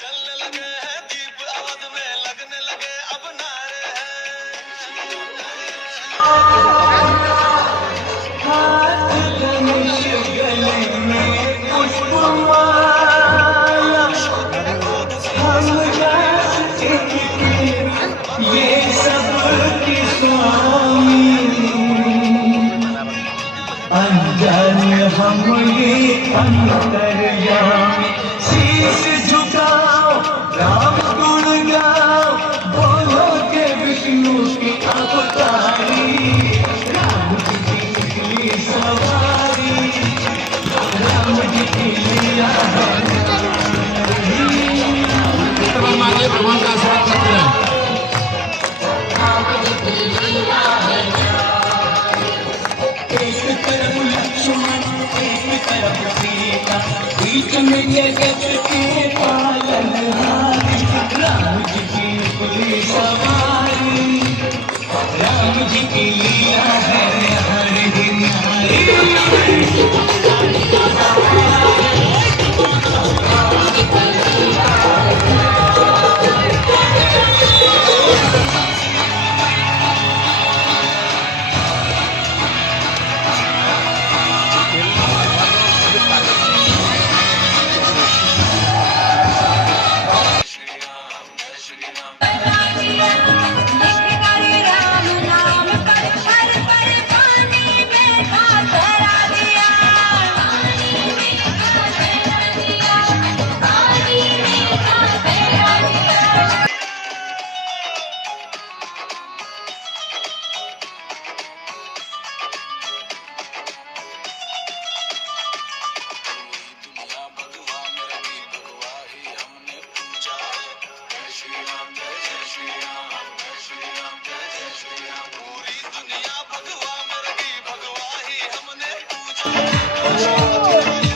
चलने लगे हैं दीप आवाज में लगने लगे अब नारे ये सब की स्वामी अनजान हम ये अंतर्यामी शीश झुकाओ राम गुण गाओ बोलो के विष्णु की अवतारी राम जी की निकली सवारी राम जी की लीला है भगवान का आशीर्वाद करते हैं। एक तरफ लक्ष्मण एक तरफ सीता बीच में जगत के पालनहारी राम जी की निकली सवारी राम जी की लीला है हर दिन हरी भगवा ही हमने पूजा